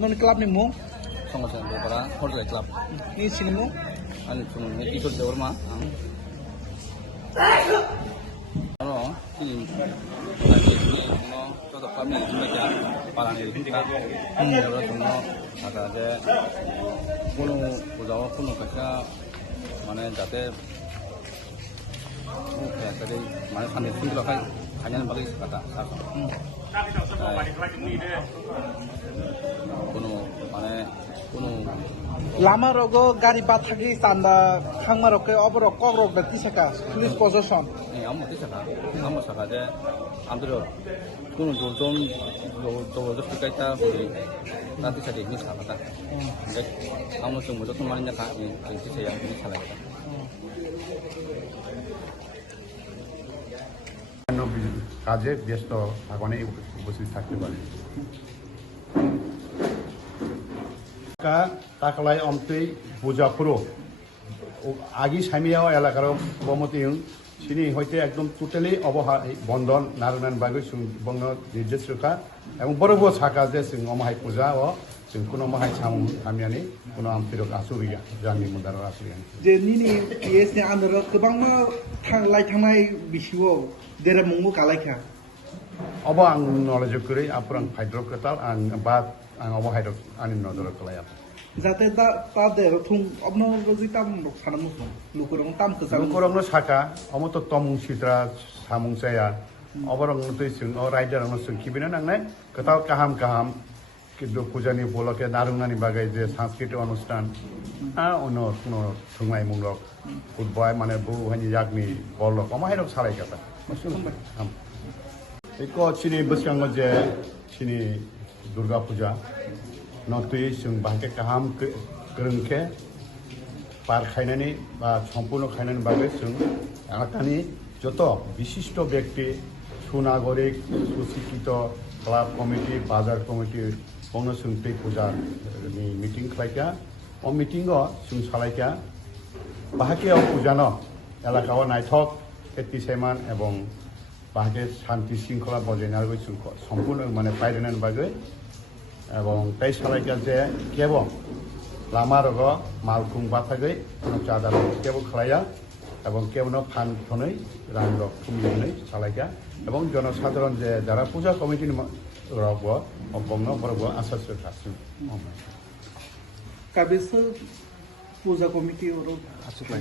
Non club ni mo? Songosan Bopara Hotel Club. Ni sini mo? Ani sunu Kishore Devarma. Ano, ini no todo kami mereka parang ini kita. Kalau semua ada kuno kerja mana jate tadi mana sambil tinggal kan hanya bagi kata kuno mana kuno Lama rogo gari bathagi tanda khangma roke obro kobrok da tisaka police possession. ini amu saka je ambil kuno jorjon terus kita nanti saya ini salah kata. Jadi kamu semua itu temannya kak ini saya ini salah kata. কাজে ব্যস্ত থাকনে উপস্থিত থাকতে পারে তাকলাই অমতেই বুজাপুরো আগি সামিয়াও এলাকার বমতি সিনি হইতে একদম totally বন্ধন নারায়ণ বাগৈ বঙ্গ নির্দেশ রক্ষা এবং বড় বড় সাকা যে অমাহাই পূজা ও কোনো মাহাই সামু সামিয়ানি কোনো আমতিরক আসুরিয়া জানি মুদার আসুরিয়া যে নিনি PS ni andro kebangma thanglai thangnai bisiwo dera mungmu kalaikha. Obo ang knowledge kuri apurang hydroketal ang bat ang obo hydro anin nodor kalaya. Jate ta dera thung obno roji tam nok thanamu lukurong tam kesang. Lukurong no saka omo to tomung sitra samung saya oborong no tui sing o rider no sing kibina nangnai ketal kaham কিন্তু পূজানি উপলক্ষে নারুঙ্গানি বাগাই যে সাংস্কৃতিক অনুষ্ঠান অন্য কোনো থুংনাই মুলক football মানে বহু হানি ইয়াগনি বলক অমাহাইরক সারাই কথা 이거 치니 버스간 거제 치니 দুর্গা পূজা নতুই जों বাকে কাহাম 그렇게 পার খাইনানি বা সম্পূর্ণ খাইনানি বাগে जों এলাকানি যত বিশিষ্ট ব্যক্তি সুনাগরিক সুশিক্ষিত ক্লাব কমিটি বাজার কমিটি বঙ্গ सोंथै পূজা মিটিং খাইকা ও মিটিং जों সালাইকা বাহাকেও পূজানো এলাকাও নাইথক খেতিসেমান এবং বাহাকে শান্তি শৃঙ্খলা বজায় রাখবে সম্পূর্ণ মানে পাইরেনার বাগে এবং তাই সালাইকা যে কেবল লামা রগ মালকুং বাথাগৈ কোনো চাঁদা কেবল খালাইয়া এবং কেবল ফান থनै রাং রগ খুমিয়ে সালাইকা এবং জনসাধারণ যে যারা পূজা কমিটির রব বঙ্গ বর্গ আশ্বাস থাকছেন Kabisa পূজা কমিটি ওর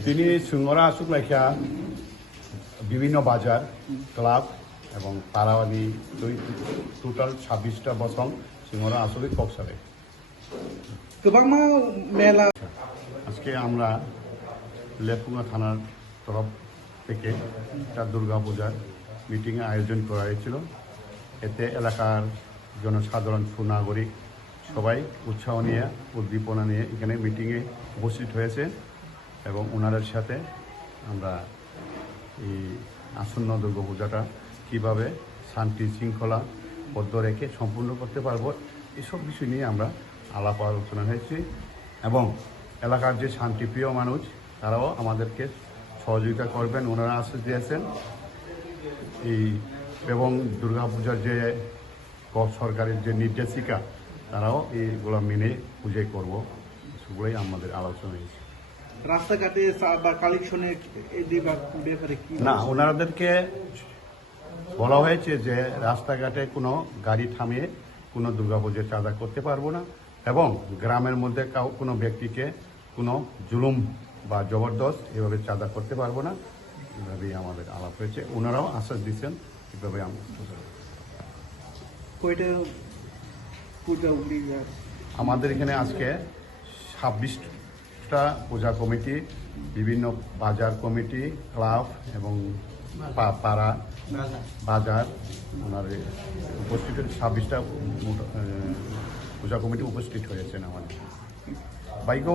তিনি সুঙ্গরা আসুক লাইকা বিভিন্ন বাজার ক্লাব এবং পাড়াওয়ানি টোটাল 26টা বসং সিংহরা আসলে কক্সারে kebangma mela আজকে আমরা লেফুঙ্গা থানার তরফ থেকে একটা দুর্গা পূজার মিটিং আয়োজন করা হয়েছিল এতে এলাকার জনসাধারণ সুনাগরিক সবাই উৎসাহ নিয়ে উদ্দীপনা নিয়ে এখানে মিটিংয়ে উপস্থিত হয়েছে এবং ওনাদের সাথে আমরা এই আসন্ন দুর্গাপূজাটা কীভাবে শান্তি শৃঙ্খলা বদ্ধ রেখে সম্পূর্ণ করতে পারবো এসব বিষয় নিয়ে আমরা আলাপ আলোচনা হয়েছি এবং এলাকার যে শান্তিপ্রিয় মানুষ তারাও আমাদেরকে সহযোগিতা করবেন ওনারা আশ্বাস দিয়েছেন এই এবং দুর্গাপূজার যে সরকারের যে নির্দেশিকা তারাও এইগুলো মেনে পূজাই করব সেগুলোই আমাদের আলোচনা হয়েছে রাস্তাঘাটে বা কালেকশনে এই ব্যাপারে কি না ওনাদেরকে বলা হয়েছে যে রাস্তাঘাটে কোনো গাড়ি থামিয়ে কোনো দুর্গাপূজার চাঁদা করতে পারবো না এবং গ্রামের মধ্যে কোনো ব্যক্তিকে কোনো জুলুম বা জবরদস্ত এভাবে চাঁদা করতে পারবো না এভাবেই আমাদের আলাপ হয়েছে ওনারাও আশ্বাস দিচ্ছেন এভাবে আমরা আমাদের এখানে আজকে 26টা পূজা কমিটি বিভিন্ন বাজার কমিটি ক্লাব এবং পাড়া বাজার ওনার উপস্থিত 26টা পূজা কমিটি উপস্থিত হয়েছেন আমাদের বাইক